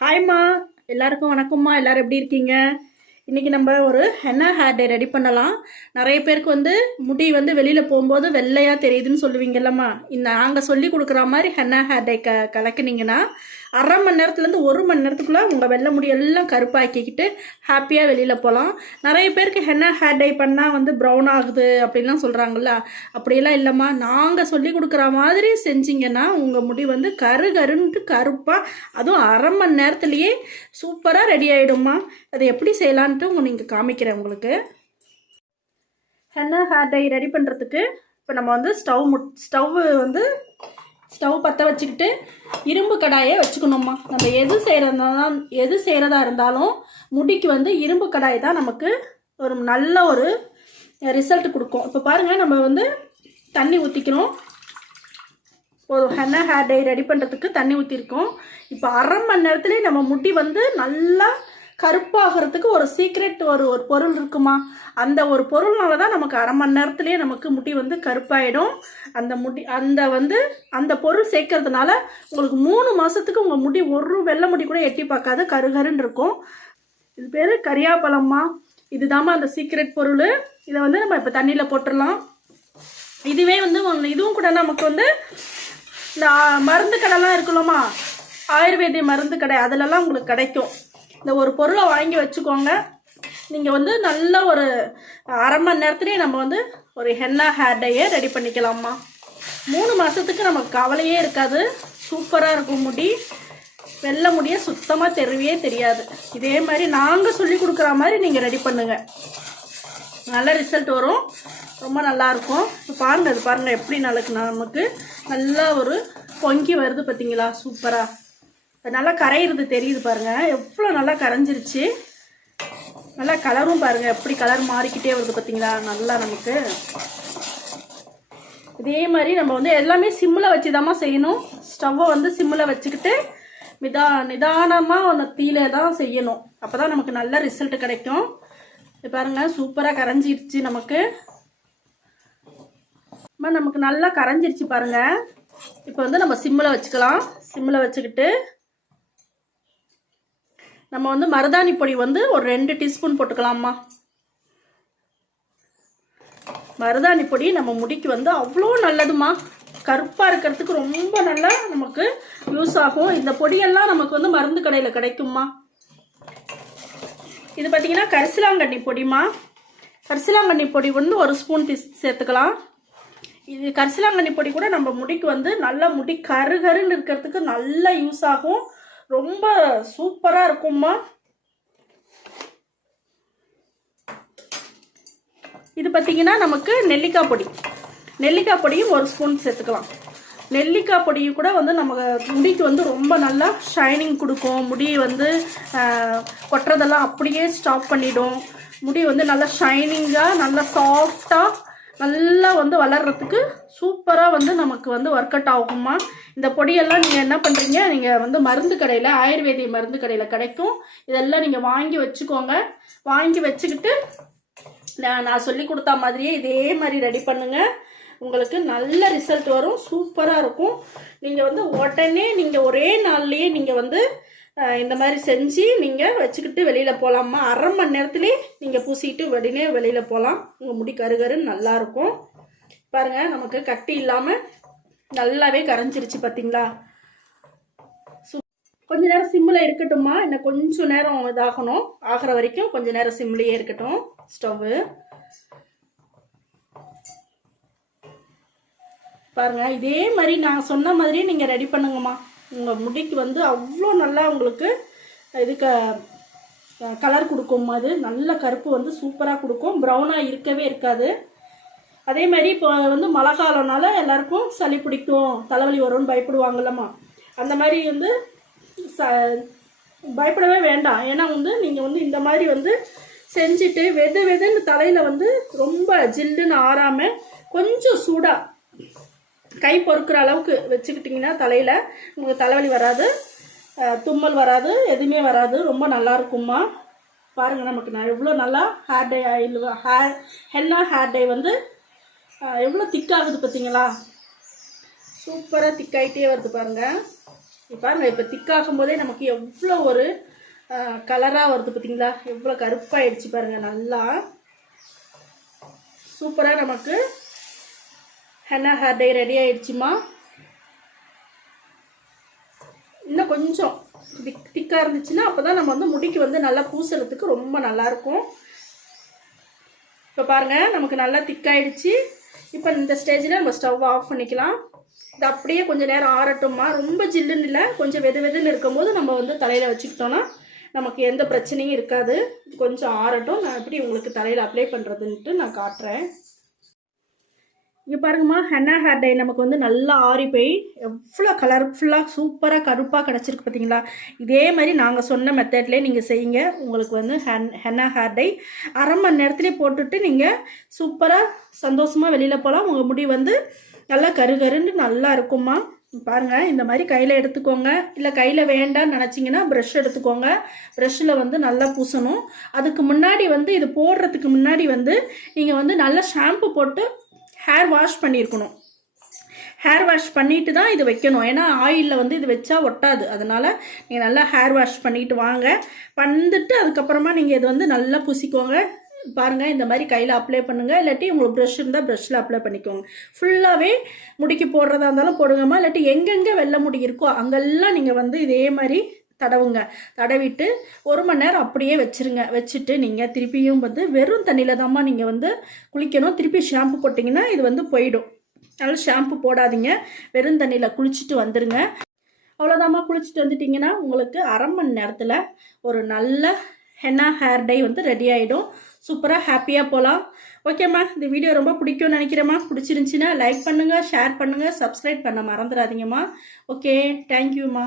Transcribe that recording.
ஹாய்மா எல்லாருக்கும் வணக்கம்மா. எல்லாரும் எப்படி இருக்கீங்க? இன்றைக்கி நம்ம ஒரு ஹென்னா ஹேர் டே ரெடி பண்ணலாம். நிறைய பேருக்கு வந்து முடி வந்து வெளியில் போகும்போது வெள்ளையாக தெரியுதுன்னு சொல்லுவீங்கல்லம்மா. இந்த நாங்கள் சொல்லி கொடுக்குற மாதிரி ஹென்னா ஹேர் டே க கலக்குனீங்கன்னா அரை மணி நேரத்துலேருந்து ஒரு மணி நேரத்துக்குள்ளே உங்கள் வெள்ளை முடி எல்லாம் கருப்பாக்கிக்கிட்டு ஹாப்பியாக வெளியில் போகலாம். நிறைய பேருக்கு ஹென்னா ஹேர் டை பண்ணால் வந்து ப்ரௌன் ஆகுது அப்படின்லாம் சொல்கிறாங்கல்ல அப்படியெல்லாம் இல்லைம்மா. நாங்கள் சொல்லி கொடுக்குற மாதிரி செஞ்சிங்கன்னா உங்கள் முடி வந்து கரு கருன்ட்டு கருப்பாக அதுவும் அரை மணி நேரத்துலேயே சூப்பராக ரெடி ஆகிடும்மா அதை எப்படி மட்டும் உங்கள் நீங்கள் காமிக்கிறேன் உங்களுக்கு. ஹென்னா ஹேர் டை ரெடி பண்ணுறதுக்கு இப்போ நம்ம வந்து ஸ்டவ் முட் ஸ்டவ் வந்து ஸ்டவ் பற்ற வச்சுக்கிட்டு இரும்பு கடாயை வச்சுக்கணும்மா. நம்ம எது செய்கிறதா எது செய்கிறதா இருந்தாலும் முடிக்கு வந்து இரும்பு கடாய் தான் நமக்கு ஒரு நல்ல ஒரு ரிசல்ட் கொடுக்கும். இப்போ பாருங்கள் நம்ம வந்து தண்ணி ஊற்றிக்கிறோம் ஒரு ஹென்னா ஹேர் டை ரெடி பண்ணுறதுக்கு தண்ணி ஊற்றிருக்கோம் இப்போ அரை மணி நேரத்துலேயே நம்ம முடி வந்து நல்லா கருப்பாகிறதுக்கு ஒரு சீக்ரெட் ஒரு ஒரு பொருள் இருக்குமா? அந்த ஒரு பொருள்னால தான் நமக்கு அரை மணி நேரத்துலேயே நமக்கு முடி வந்து கருப்பாயிடும். அந்த முடி அந்த வந்து அந்த பொருள் சேர்க்கறதுனால உங்களுக்கு மூணு மாதத்துக்கு உங்கள் முடி ஒரு வெள்ளை முடி கூட எட்டி பார்க்காது கருகருன்னு இருக்கும். இது பேர் கரியாப்பழம்மா. இதுதாம்மா அந்த சீக்ரெட் பொருள். இதை வந்து நம்ம இப்போ தண்ணியில் போட்டுடலாம் இதுவே வந்து ஒன்று இதுவும் கூட நமக்கு வந்து இந்த மருந்து கடைலாம் இருக்குல்லம்மா. ஆயுர்வேதிய மருந்து கடை அதிலலாம் உங்களுக்கு கிடைக்கும். இந்த ஒரு பொருளை வாங்கி வச்சுக்கோங்க. நீங்கள் வந்து நல்ல ஒரு அரை மணி நேரத்துலேயே நம்ம வந்து ஒரு ஹென்னா ஹேர் டையை ரெடி பண்ணிக்கலாம்மா. மூணு மாதத்துக்கு நமக்கு கவலையே இருக்காது. சூப்பராக இருக்கும் முடி. வெள்ளை முடிய சுத்தமாக தெரியவே தெரியாது. இதே மாதிரி நாங்கள் சொல்லி கொடுக்குற மாதிரி நீங்கள் ரெடி பண்ணுங்கள் நல்ல ரிசல்ட் வரும். ரொம்ப நல்லாயிருக்கும் இப்போ பாருங்கள் அது பாருங்கள் எப்படி நாளுக்கு நமக்கு நல்லா ஒரு பொங்கி வருது பார்த்தீங்களா சூப்பராக நல்லா கரையிறது தெரியுது பாருங்கள் எவ்வளோ நல்லா கரைஞ்சிருச்சு. நல்லா கலரும் பாருங்கள் எப்படி கலர் மாறிக்கிட்டே வருது பார்த்தீங்களா நல்லா நமக்கு. இதே மாதிரி நம்ம வந்து எல்லாமே சிம்மில் வச்சு செய்யணும். ஸ்டவ்வை வந்து சிம்மில் வச்சுக்கிட்டு நிதா நிதானமாக ஒன்று தீயில தான் செய்யணும். அப்போ தான் நமக்கு நல்ல ரிசல்ட் கிடைக்கும். பாருங்க சூப்பராக கரைஞ்சிருச்சு நமக்கு. அம்மா, நமக்கு நல்லா கரைஞ்சிருச்சு பாருங்க. இப்போ வந்து நம்ம சிம்மில் வச்சுக்கலாம். சிம்மில் வச்சுக்கிட்டு நம்ம வந்து மருதாணி பொடி வந்து ஒரு ரெண்டு டீஸ்பூன் போட்டுக்கலாம்மா. மருதாணி பொடி நம்ம முடிக்கு வந்து அவ்வளோ நல்லதுமா. கருப்பாக இருக்கிறதுக்கு ரொம்ப நல்லா நமக்கு யூஸ் ஆகும். இந்த பொடியெல்லாம் நமக்கு வந்து மருந்து கடையில் கிடைக்குமா இது பார்த்தீங்கன்னா கரிசலாங்கண்ணி பொடிமா கரிசலாங்கண்ணி பொடி வந்து ஒரு ஸ்பூன் சேர்த்துக்கலாம். இது கரிசலாங்கண்ணி பொடி கூட நம்ம முடிக்கு வந்து நல்ல முடி கரு கருன்னு இருக்கிறதுக்கு நல்லா யூஸ் ஆகும். ரொம்ப சூப்பராக இருக்கும்மா. இது பார்த்தீங்கன்னா நமக்கு நெல்லிக்காய் பொடி. நெல்லிக்காய் பொடியும் ஒரு ஸ்பூன் சேர்த்துக்கலாம். நெல்லிக்காய் பொடியும் கூட வந்து நம்ம முடிக்கு வந்து ரொம்ப நல்லா ஷைனிங் கொடுக்கும். முடி வந்து கொட்டுறதெல்லாம் அப்படியே ஸ்டாப் பண்ணிடும். முடி வந்து நல்லா ஷைனிங்காக நல்லா சாஃப்டாக நல்லா வந்து வளர்றதுக்கு சூப்பராக வந்து நமக்கு வந்து ஒர்க் அவுட் ஆகுமா இந்த பொடியெல்லாம் நீங்கள் என்ன பண்ணுறீங்க நீங்கள் வந்து மருந்து கடையில் ஆயுர்வேதிய மருந்து கடையில் கிடைக்கும். இதெல்லாம் நீங்கள் வாங்கி வச்சுக்கோங்க. வாங்கி வச்சுக்கிட்டு நான் நான் சொல்லி கொடுத்த மாதிரியே இதே மாதிரி ரெடி பண்ணுங்க. உங்களுக்கு நல்ல ரிசல்ட் வரும். சூப்பராக இருக்கும். நீங்கள் வந்து உடனே நீங்கள் ஒரே நாள்லேயே நீங்கள் வந்து இந்த மாதிரி செஞ்சு நீங்கள் வச்சுக்கிட்டு வெளியில் போகலாமா அரை மணி நேரத்துலேயே நீங்கள் பூசிக்கிட்டு உடனே வெளியில் போகலாம் உங்கள் முடி கருகருன்னு நல்லாயிருக்கும் பாருங்கள் நமக்கு கட்டி இல்லாமல் நல்லாவே கரைஞ்சிருச்சு பார்த்தீங்களா கொஞ்ச நேரம் சிம்மில் இருக்கட்டும்மா. இன்னும் கொஞ்சம் நேரம் இதாகணும். ஆகிற வரைக்கும் கொஞ்ச நேரம் சிம்லேயே இருக்கட்டும். ஸ்டவ்வு பாருங்க இதே மாதிரி நான் சொன்ன மாதிரியே நீங்கள் ரெடி பண்ணுங்கம்மா. உங்கள் முடிக்கு வந்து அவ்வளோ நல்லா உங்களுக்கு இதுக்கு கலர் கொடுக்கும் அது நல்ல கருப்பு வந்து சூப்பராக கொடுக்கும். ப்ரௌனாக இருக்கவே இருக்காது. அதே மாதிரி இப்போ வந்து மழை காலம்னால எல்லாருக்கும் சளி பிடிக்கும் தலைவலி வரும்னு பயப்படுவாங்கல்லம்மா. அந்த மாதிரி வந்து ச பயப்படவே வேண்டாம். ஏன்னா வந்து நீங்கள் வந்து இந்த மாதிரி வந்து செஞ்சுட்டு வெது வெதுன்னு தலையில் வந்து ரொம்ப ஜில்லுன்னு ஆறாமல் கொஞ்சம் சூடாக கை பொறுக்கிற அளவுக்கு வச்சுக்கிட்டிங்கன்னா தலையில் உங்களுக்கு தலைவலி வராது. தும்மல் வராது எதுவுமே வராது. ரொம்ப நல்லா இருக்குமா பாருங்கள் நமக்கு நான் எவ்வளோ நல்லா hair dye oil hair henna hair dye வந்து எவ்வளோ திக்காகுது பார்த்தீங்களா? சூப்பராக திக்காயிட்டே வருது பாருங்கள் பாருங்கள் இப்போ திக்காகும் போதே நமக்கு எவ்வளோ ஒரு கலராக வருது பார்த்தீங்களா? எவ்வளோ கருப்பாகிடுச்சு பாருங்கள் நல்லா. சூப்பராக நமக்கு ஹென்னா ஹேர் டை ரெடி ஆயிடுச்சுமா? இன்னும் கொஞ்சம் திக் திக்காக இருந்துச்சுன்னா அப்போ தான் நம்ம வந்து முடிக்கு வந்து நல்லா பூசுறதுக்கு ரொம்ப நல்லாயிருக்கும். இப்போ பாருங்கள் நமக்கு நல்லா திக்காயிடுச்சு இப்போ இந்த ஸ்டேஜில் நம்ம ஸ்டவ் ஆஃப் பண்ணிக்கலாம். இது அப்படியே கொஞ்சம் நேரம் ஆறட்டும்மா. ரொம்ப ஜில்லுன்னு இல்லை கொஞ்சம் வெது வெதுன்னு இருக்கும்போது நம்ம வந்து தலையில் வச்சுக்கிட்டோன்னா நமக்கு எந்த பிரச்சனையும் இருக்காது. கொஞ்சம் ஆறட்டும். நான் எப்படி உங்களுக்கு தலையில் அப்ளை பண்ணுறதுன்ட்டு நான் காட்டுறேன். இங்கே பாருங்கம்மா ஹென்னா ஹேர் டை நமக்கு வந்து நல்லா ஆறி போய் எவ்வளோ கலர்ஃபுல்லாக சூப்பராக கருப்பாக கிடச்சிருக்கு பார்த்தீங்களா இதே மாதிரி நாங்கள் சொன்ன மெத்தட்லேயே நீங்கள் செய்யுங்க. உங்களுக்கு வந்து ஹென் ஹென்னா ஹேர் டை அரை மணி நேரத்துலேயே போட்டுட்டு நீங்கள் சூப்பராக சந்தோஷமாக வெளியில் போகலாம் உங்கள் முடி வந்து நல்லா கருகருன்னு நல்லா இருக்கும்மா. பாருங்கள் இந்த மாதிரி கையில் எடுத்துக்கோங்க. இல்லை கையில் வேண்டாம்னு நினச்சிங்கன்னா ப்ரஷ் எடுத்துக்கோங்க. ப்ரஷ்ஷில் வந்து நல்லா பூசணும். அதுக்கு முன்னாடி வந்து இது போடுறதுக்கு முன்னாடி வந்து நீங்கள் வந்து நல்லா ஷாம்பு போட்டு ஹேர் வாஷ் பண்ணியிருக்கணும். ஹேர் வாஷ் பண்ணிட்டு தான் இது வைக்கணும். ஏன்னா ஆயிலில் வந்து இது வச்சா ஒட்டாது. அதனால் நீங்கள் நல்லா ஹேர் வாஷ் பண்ணிட்டு வாங்க. வந்துட்டு அதுக்கப்புறமா நீங்கள் இது வந்து நல்லா பூசிக்கோங்க. பாருங்கள் இந்த மாதிரி கையில் அப்ளை பண்ணுங்கள் இல்லாட்டி உங்களுக்கு ப்ரஷ் இருந்தால் ப்ரஷ்ஷில் அப்ளை பண்ணிக்கோங்க. ஃபுல்லாகவே முடிக்கு போடுறதா இருந்தாலும் போடுங்கம்மா. இல்லாட்டி எங்கெங்கே வெள்ளை முடி இருக்கோ அங்கெல்லாம் நீங்கள் வந்து இதே மாதிரி தடவுங்க. தடவிட்டு ஒரு மணி நேரம் அப்படியே வச்சிருங்க. வச்சுட்டு நீங்கள் திருப்பியும் வந்து வெறும் தண்ணியில் தாம்மா நீங்கள் வந்து குளிக்கணும். திருப்பி ஷாம்பு போட்டிங்கன்னா இது வந்து போயிடும். அதனால் ஷாம்பு போடாதீங்க. வெறும் தண்ணியில் குளிச்சுட்டு வந்துடுங்க அவ்வளோதாம்மா குளிச்சுட்டு வந்துட்டிங்கன்னா உங்களுக்கு அரை மணி நேரத்தில் ஒரு நல்ல ஹென்னா ஹேர் டை வந்து ரெடி ஆகிடும் சூப்பராக ஹாப்பியாக போகலாம் ஓகேம்மா. இந்த வீடியோ ரொம்ப பிடிக்கும்னு நினைக்கிறேம்மா. பிடிச்சிருந்துச்சின்னா லைக் பண்ணுங்கள் ஷேர் பண்ணுங்கள் சப்ஸ்கிரைப் பண்ண மறந்துடாதீங்கம்மா. ஓகே தேங்க்யூம்மா